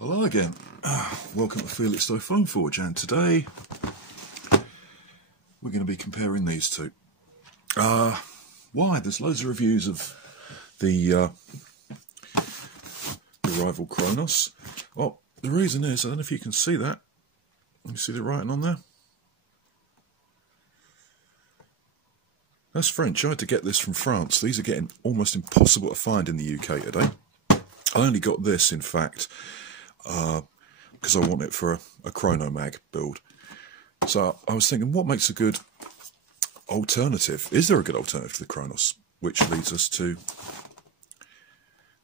Hello again, welcome to Felix Phone Forge, and today we're going to be comparing these two. Why? There's loads of reviews of the rival Kronos. Well, the reason is, I don't know if you can see that. Let me see the writing on there. That's French. I had to get this from France. These are getting almost impossible to find in the UK today. I only got this, in fact, because I want it for a Chrono Mag build. So I was thinking, what makes a good alternative? Is there a good alternative to the Kronos? Which leads us to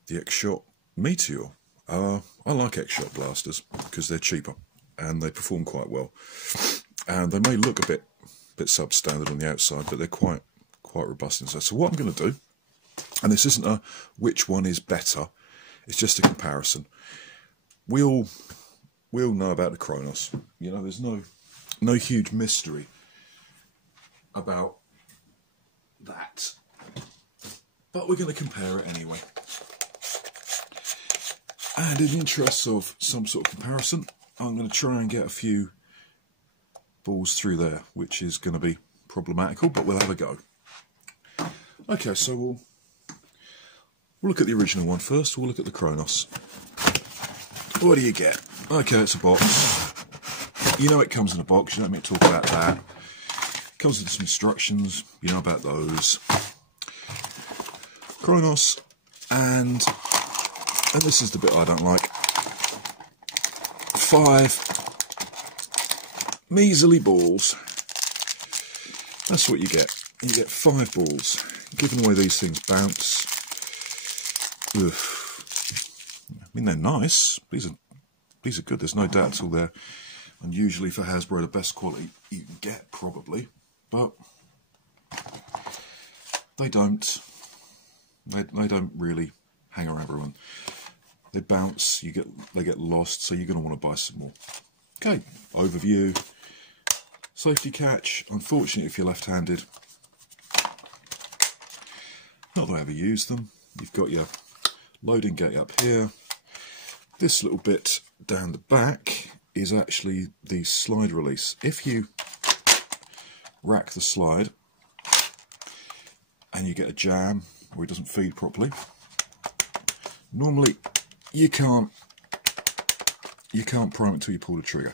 the Chaos Meteor. I like X-Shot blasters because they're cheaper and they perform quite well. And they may look a bit substandard on the outside, but they're quite robust inside. So what I'm going to do, and this isn't a which one is better, it's just a comparison. We all know about the Kronos. You know, there's no huge mystery about that. But we're going to compare it anyway. And in the interests of some sort of comparison, I'm going to try and get a few balls through there, which is going to be problematical, but we'll have a go. Okay, so we'll look at the original one first. We'll look at the Kronos. What do you get? Okay, it's a box. You know it comes in a box. You don't need to talk about that. It comes with some instructions. You know about those. Kronos, and this is the bit I don't like. 5 measly balls. That's what you get. You get 5 balls. Giving away these things bounce. Ugh. I mean, they're nice. These are good. There's no doubt at all they're unusually for Hasbro the best quality you can get, probably. But they don't really hang around everyone. They bounce. They get lost. So you're going to want to buy some more. Okay. Overview. Safety catch. Unfortunately, if you're left-handed. Not that I ever use them. You've got your loading gate up here. This little bit down the back is actually the slide release. If you rack the slide and you get a jam or it doesn't feed properly, normally you can't prime it until you pull the trigger.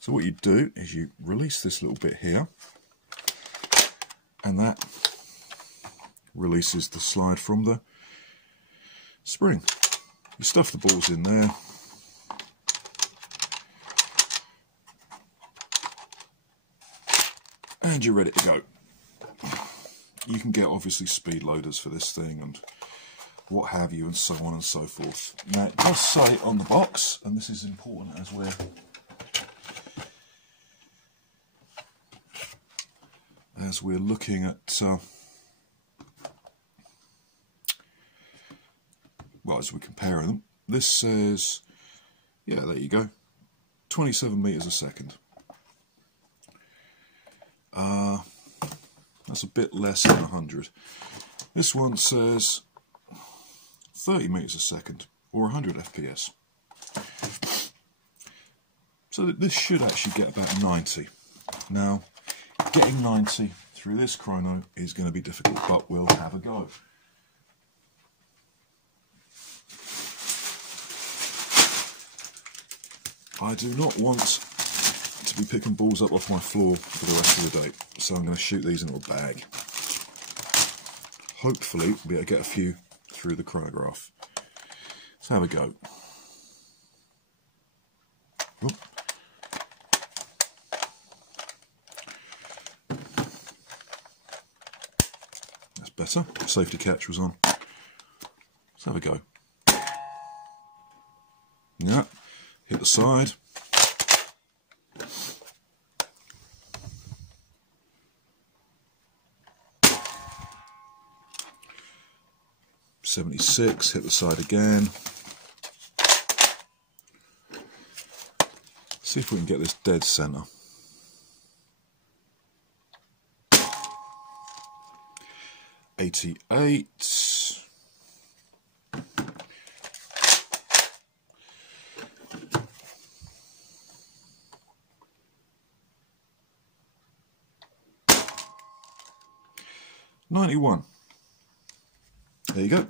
So what you do is you release this little bit here, and that releases the slide from the spring. You stuff the balls in there. And you're ready to go. You can get obviously speed loaders for this thing and what have you, and so on and so forth. Now it does say on the box, and this is important as we're looking at well, as we're comparing them, this says, yeah, there you go, 27 meters a second. That's a bit less than 100. This one says 30 meters a second, or 100 FPS. So this should actually get about 90. Now, getting 90 through this chrono is going to be difficult, but we'll have a go. I do not want to be picking balls up off my floor for the rest of the day, so I'm going to shoot these into a bag. Hopefully, we'll be able to get a few through the chronograph. Let's have a go. Oop. That's better. Safety catch was on. Let's have a go. Yeah. Hit the side. .76, hit the side again. See if we can get this dead center. .88. 91. There you go.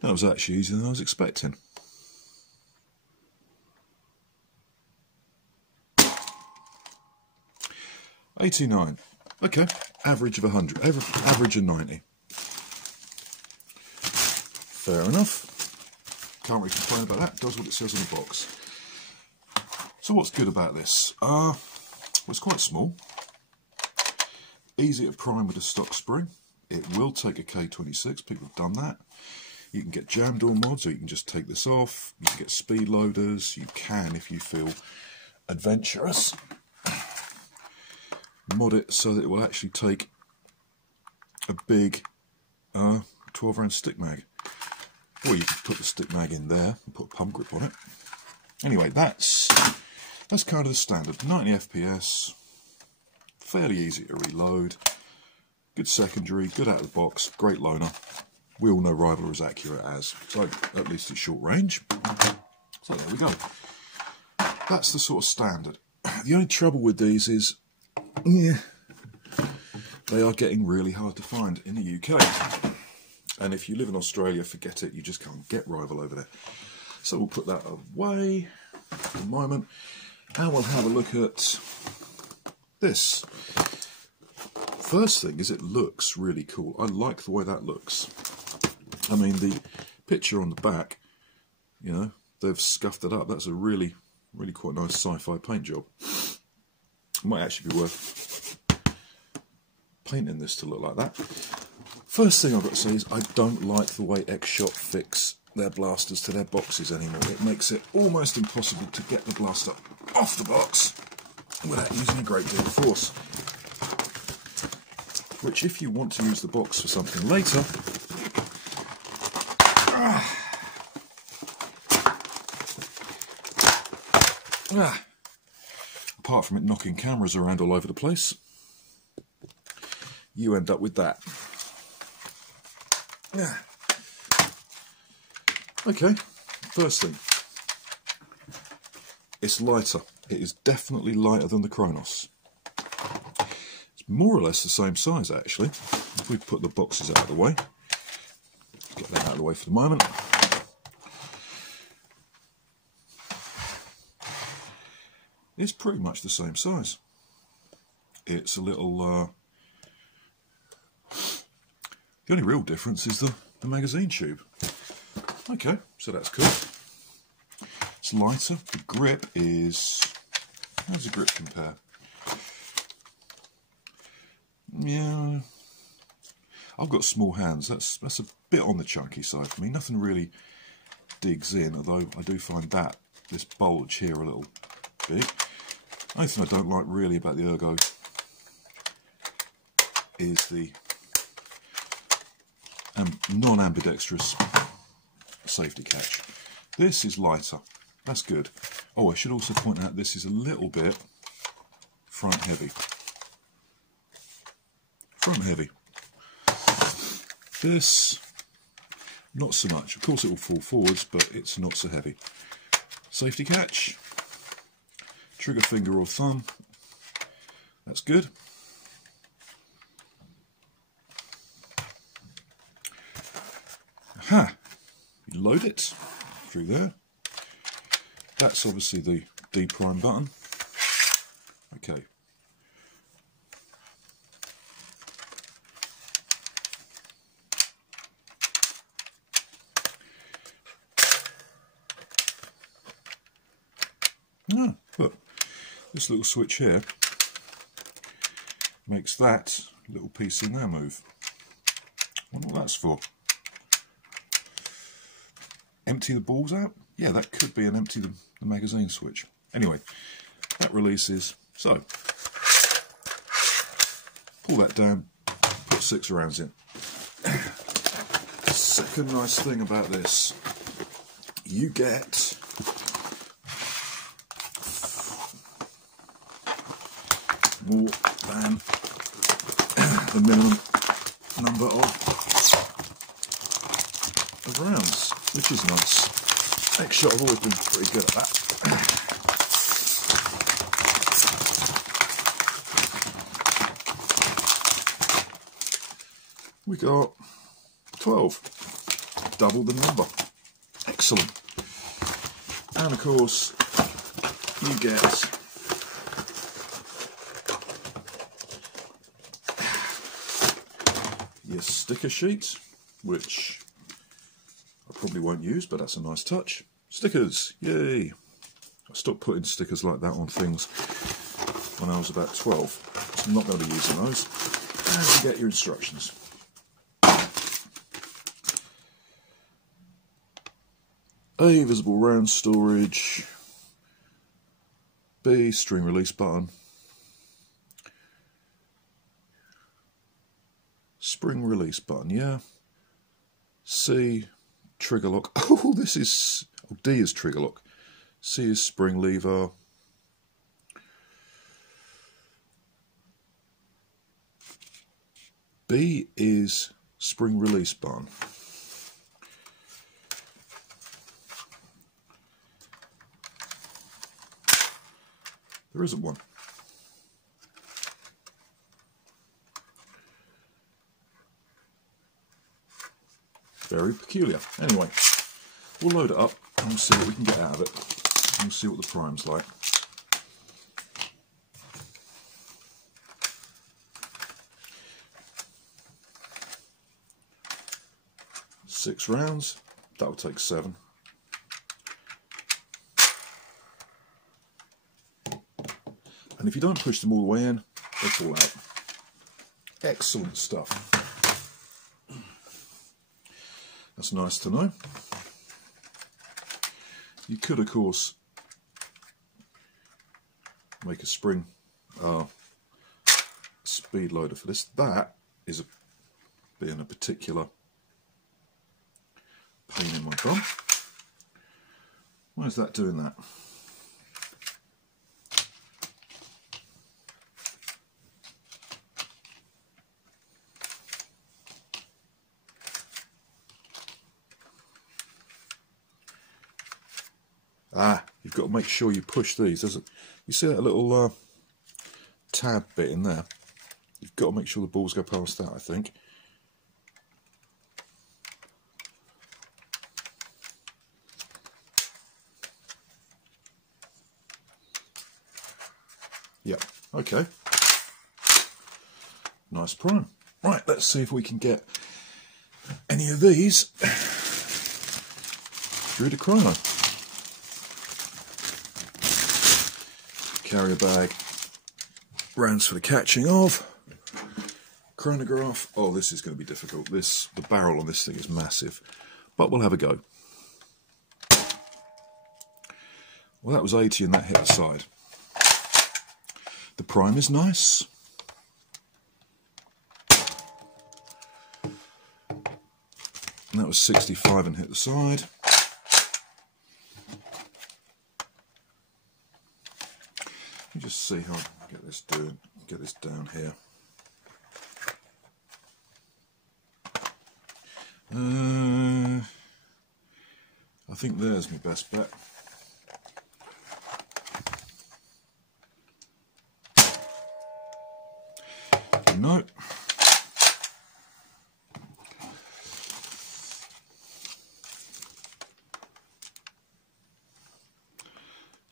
That was actually easier than I was expecting. $89. Okay, average of 100, average of 90. Fair enough. Can't really complain about that. Does what it says on the box. So what's good about this? Well, it's quite small. Easy to prime with a stock spring. It will take a K26. People have done that. You can get jam door mods, or you can just take this off. You can get speed loaders. You can, if you feel adventurous, mod it so that it will actually take a big 12-round stick mag. Or you can put the stick mag in there and put a pump grip on it. Anyway, that's kind of the standard. 90 FPS, fairly easy to reload, good secondary, good out of the box, great loaner. We all know Rival are as accurate as, so at least it's short range. So there we go. That's the sort of standard. The only trouble with these is, yeah, they are getting really hard to find in the UK. And if you live in Australia, forget it, you just can't get Rival over there. So we'll put that away for the moment, and we'll have a look at this. First thing is, it looks really cool. I like the way that looks. I mean, the picture on the back, you know, they've scuffed it up. That's a really, really quite nice sci-fi paint job. It might actually be worth painting this to look like that. First thing I've got to say is I don't like the way X-Shot fix their blasters to their boxes anymore. It makes it almost impossible to get the blaster off the box without using a great deal of force. Which, if you want to use the box for something later, apart from it knocking cameras around all over the place, you end up with that. Okay, first thing, it's lighter. It is definitely lighter than the Kronos. It's more or less the same size, actually. If we put the boxes out of the way, get that out of the way for the moment. It's pretty much the same size. It's a little... the only real difference is the magazine tube. Okay, so that's cool. It's lighter. The grip is... how does the grip compare? Yeah, I've got small hands. That's a bit on the chunky side for me. Nothing really digs in, although I do find that this bulge here a little big. The only thing I don't like really about the Ergo is the non-ambidextrous safety catch. This is lighter. That's good. Oh, I should also point out this is a little bit front heavy. Front heavy. This, not so much. Of course it will fall forwards, but it's not so heavy. Safety catch. Trigger finger or thumb. That's good. Aha! You load it through there. That's obviously the D prime button. Okay. Ah, look, this little switch here makes that little piece in there move. I wonder what that's for. Empty the balls out? Yeah, that could be an empty the magazine switch. Anyway, that releases. So, pull that down, put 6 rounds in. Second nice thing about this, you get more than the minimum number of rounds, which is nice. X-Shot have always been pretty good at that. we got 12. Double the number. Excellent. And of course, you get your sticker sheet, which I probably won't use, but that's a nice touch. Stickers, yay! I stopped putting stickers like that on things when I was about 12, so I'm not going to be using those. And you get your instructions. A, visible round storage. B, string release button. Spring release button, yeah. C, trigger lock. Oh, this is... Oh, D is trigger lock. C is spring lever. B is spring release button. There isn't one. Very peculiar. Anyway, we'll load it up and we'll see what we can get out of it. And we'll see what the prime's like. Six rounds. That will take 7. And if you don't push them all the way in, they fall out. Excellent stuff. That's nice to know. You could, of course, make a spring speed loader for this. That is being a particular pain in my bum. Why is that doing that? You've got to make sure you push these. You see that little tab bit in there? You've got to make sure the balls go past that, I think. Yeah, okay. Nice prime. Right, let's see if we can get any of these through the Kronos. Carrier bag, rounds for the catching of, chronograph. Oh, this is going to be difficult. The barrel on this thing is massive, but we'll have a go. Well, that was 80 and that hit the side. The prime is nice. And that was 65 and hit the side. Let me just see how I can get this down here. I think there's my best bet. No.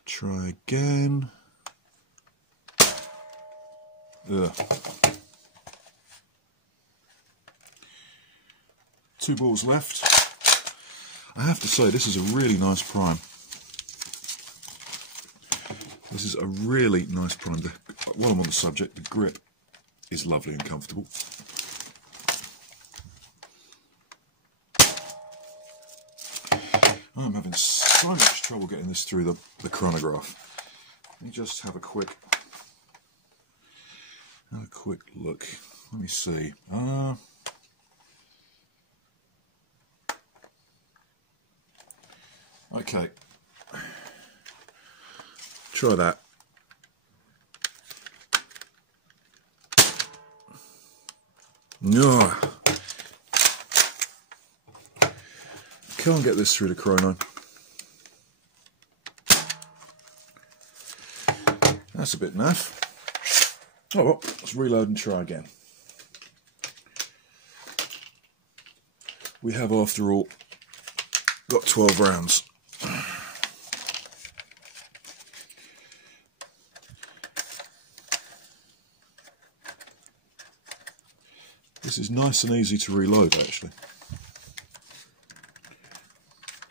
Try again. Ugh. 2 balls left. I have to say, this is a really nice prime. This is a really nice prime. While I'm on the subject, the grip is lovely and comfortable. I'm having so much trouble getting this through the chronograph. Let me just have a quick look. Let me see. Okay. Try that. No. Can't get this through the Kronos. That's a bit naff. Oh well, let's reload and try again. we have, after all, got 12 rounds. This is nice and easy to reload, actually.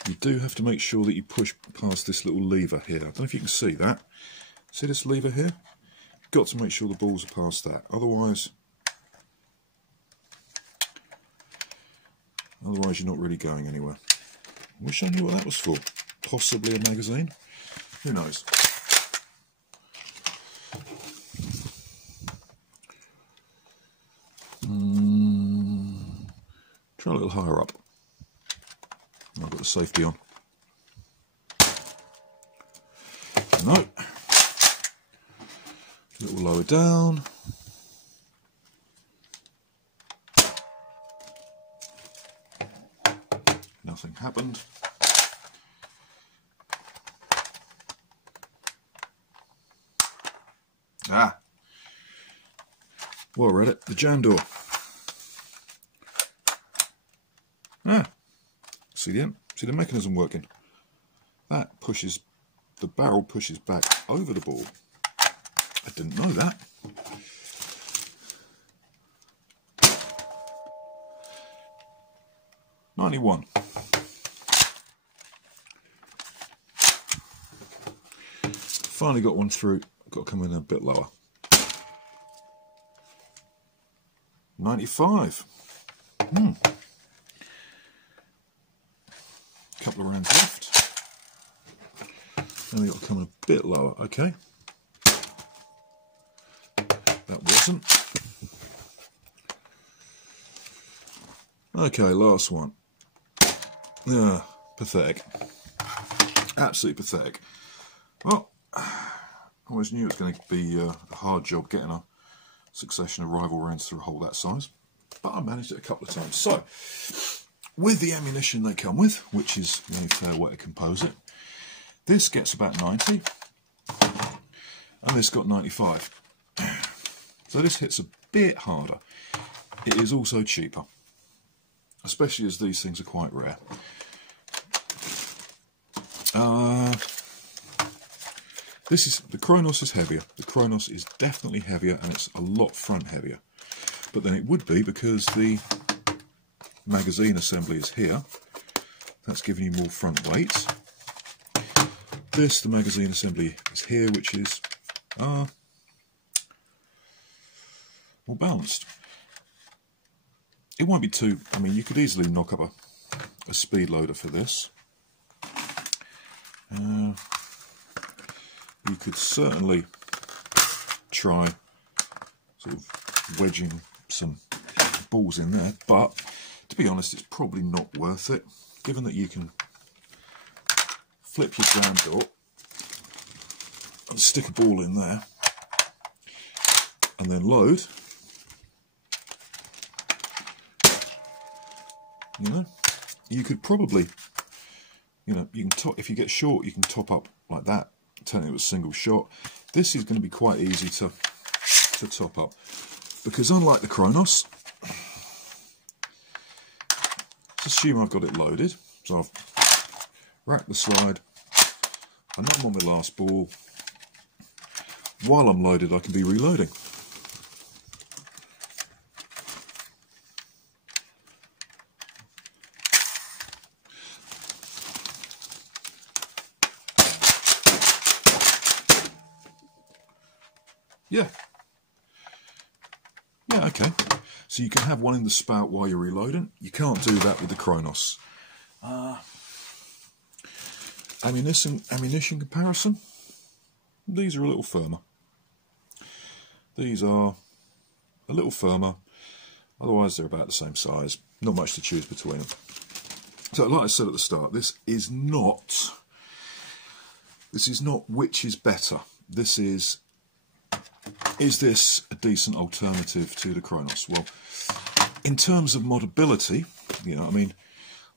You do have to make sure that you push past this little lever here. I don't know if you can see that. See this lever here? You've got to make sure the balls are past that. Otherwise you're not really going anywhere. I wish I knew what that was for. Possibly a magazine? Who knows? Try a little higher up. I've got the safety on. No. A little lower down. Nothing happened. Ah. Well, read it. The jam door. Ah. See the mechanism working. That pushes, the barrel pushes back over the ball. I didn't know that. $91. Finally got one through. Got to come in a bit lower. 95. Couple of rounds left. Then we got to come in a bit lower. Okay. That wasn't. Okay, last one. Pathetic. Absolutely pathetic. Well, I always knew it was going to be a hard job getting a succession of rival rounds through a hole that size, but I managed it a couple of times. So, with the ammunition they come with, which is the only fair way to compose it, this gets about 90, and this got 95. So this hits a bit harder. It is also cheaper, especially as these things are quite rare. The Kronos is heavier. The Kronos is definitely heavier, and it's a lot front heavier. But then it would be because the magazine assembly is here. That's giving you more front weight. The magazine assembly is here, which is more balanced. It won't be too, I mean, you could easily knock up a speed loader for this. You could certainly try sort of wedging some balls in there, but to be honest, it's probably not worth it, given that you can flip your jam door and stick a ball in there and then load. You know, you could probably, you know, you can top, if you get short, you can top up like that, turn it into a single shot. This is going to be quite easy to top up, because unlike the Kronos, let's assume I've got it loaded. So I've racked the slide, and I'm on my last ball. While I'm loaded, I can be reloading. Yeah, okay. So you can have one in the spout while you're reloading. You can't do that with the Kronos. Ammunition comparison. These are a little firmer. These are a little firmer. Otherwise, they're about the same size. Not much to choose between them. So, like I said at the start, this is not which is better. This is this a decent alternative to the Kronos? Well, in terms of modability, you know, I mean,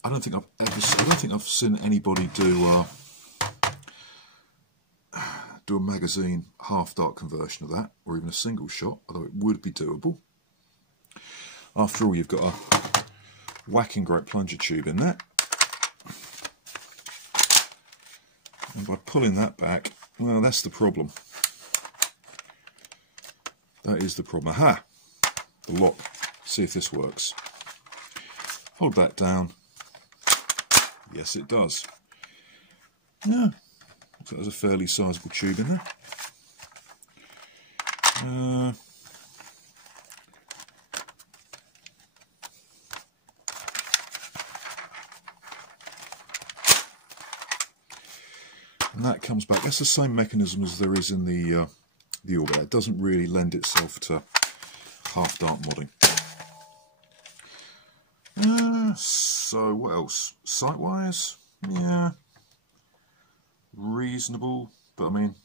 I don't think I've seen anybody do a magazine half dart conversion of that, or even a single shot, although it would be doable. After all, you've got whacking great plunger tube in there. And by pulling that back, well, that's the problem. That is the problem. Aha! The lock. See if this works. Hold that down. Yes, it does. Yeah, so there's a fairly sizable tube in there. And that comes back. That's the same mechanism as there is in the orbit. It doesn't really lend itself to half-dark modding. So what else? Sight-wise, yeah, reasonable. But I mean,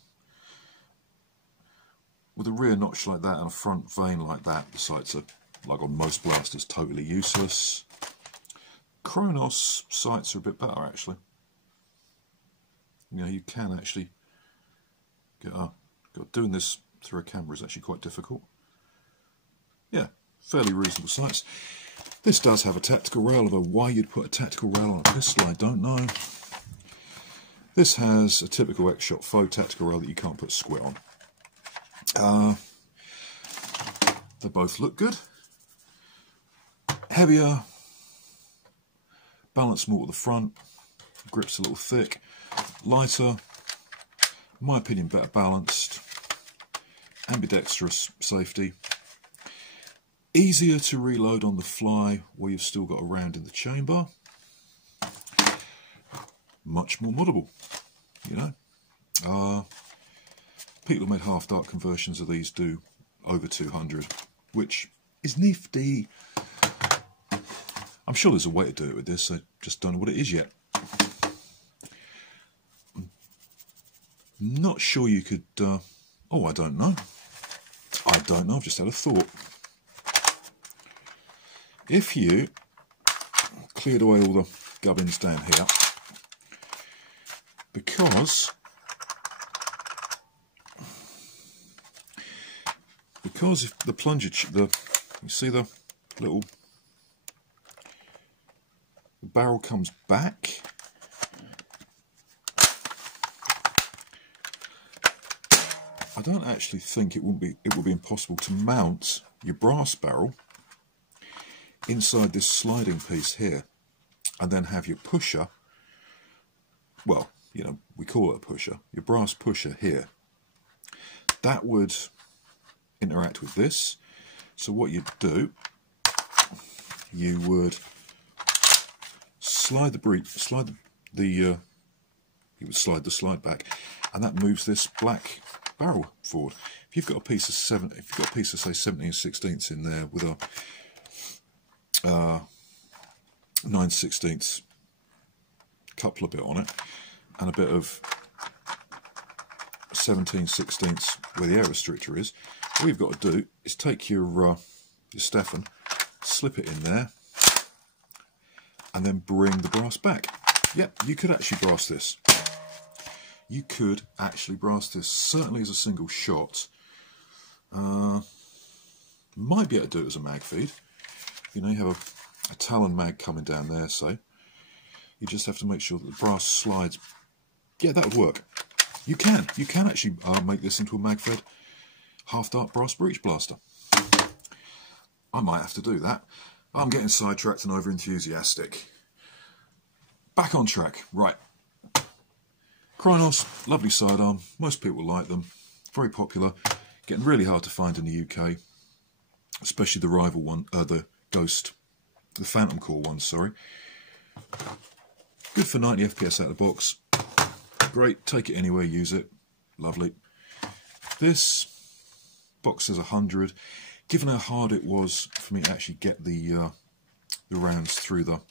with a rear notch like that and a front vane like that, the sights are, like on most blasters, totally useless. Kronos sights are a bit better actually. You know, you can actually get doing this through a camera is actually quite difficult. Yeah, fairly reasonable sights. This does have a tactical rail, although why you'd put a tactical rail on a pistol, I don't know. This has a typical X-Shot faux tactical rail that you can't put square on. They both look good. Heavier, balance more at the front, grip's a little thick. Lighter, in my opinion better balanced, ambidextrous safety, easier to reload on the fly where you've still got a round in the chamber, much more moddable, you know. People who made half-dark conversions of these do over 200, which is nifty. I'm sure there's a way to do it with this, I just don't know what it is yet. Not sure you could, oh, I don't know. I don't know, I've just had a thought. If you cleared away all the gubbins down here, because if the plunger, you see the little, the barrel comes back, I don't actually think it would be impossible to mount your brass barrel inside this sliding piece here, and then have your pusher, well, you know, we call it a pusher, your brass pusher here. That would interact with this. So what you'd do, you would slide you would slide the slide back, and that moves this black barrel forward. If you've got a piece of say 17/16 in there with a 9/16 coupler bit on it, and a bit of 17/16 where the air restrictor is, all you've got to do is take your Stefan, slip it in there, and then bring the brass back. Yep, you could actually brass this. You could actually brass this, certainly as a single shot. Might be able to do it as a mag feed. You know, you have a Talon mag coming down there, say. You just have to make sure that the brass slides. Yeah, that would work. You can actually make this into a mag fed half-dark brass breech blaster. I might have to do that. I'm getting sidetracked and over-enthusiastic. Back on track, right. Kronos, lovely sidearm, most people like them, very popular, getting really hard to find in the UK, especially the rival one, the Ghost, the Phantom Core one, sorry. Good for 90 FPS out of the box, great, take it anywhere, use it, lovely. This box says 100, given how hard it was for me to actually get the rounds through the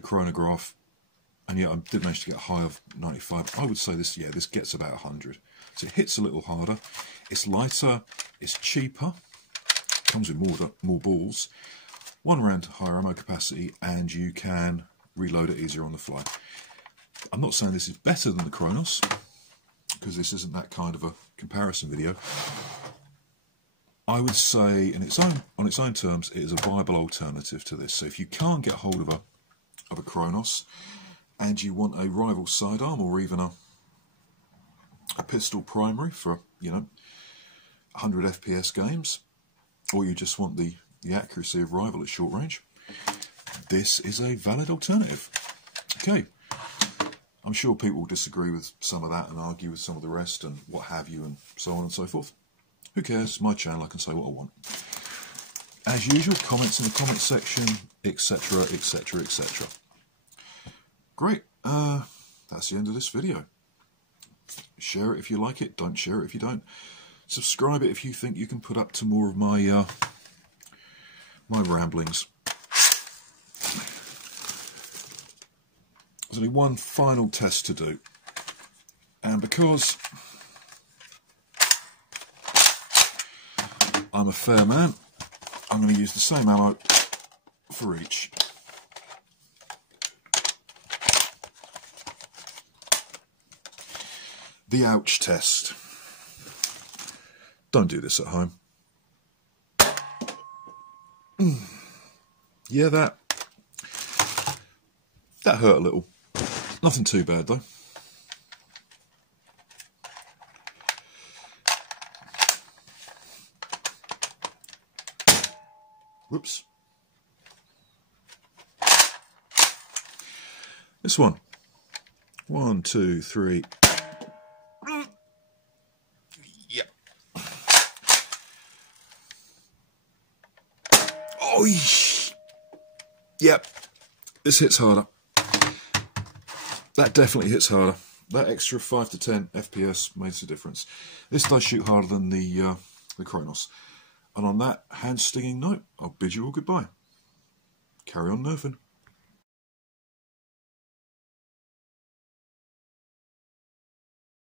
chronograph, and yet I did manage to get a high of 95. I would say this, yeah, this gets about 100. So it hits a little harder. It's lighter. It's cheaper. Comes with more balls. 1 round higher ammo capacity, and you can reload it easier on the fly. I'm not saying this is better than the Kronos, because this isn't that kind of a comparison video. I would say, on its own terms, it is a viable alternative to this. So if you can't get hold of a Kronos, and you want a rival sidearm or even a pistol primary for, 100 FPS games, or you just want the accuracy of rival at short range, this is a valid alternative. Okay, I'm sure people will disagree with some of that and argue with some of the rest and what have you and so on and so forth. Who cares? My channel, I can say what I want. As usual, comments in the comment section, etc, etc, etc. Great, that's the end of this video. Share it if you like it, don't share it if you don't. Subscribe it if you think you can put up to more of my my ramblings. There's only one final test to do, and because I'm a fair man, I'm going to use the same ammo for each. The ouch test. Don't do this at home. Yeah, that hurt a little. Nothing too bad though. Whoops. This one. 1, 2, 3. Yep. Oh, yep. This hits harder. That definitely hits harder. That extra 5 to 10 FPS makes a difference. This does shoot harder than the Kronos. And on that hand-stinging note, I'll bid you all goodbye. Carry on nerfing.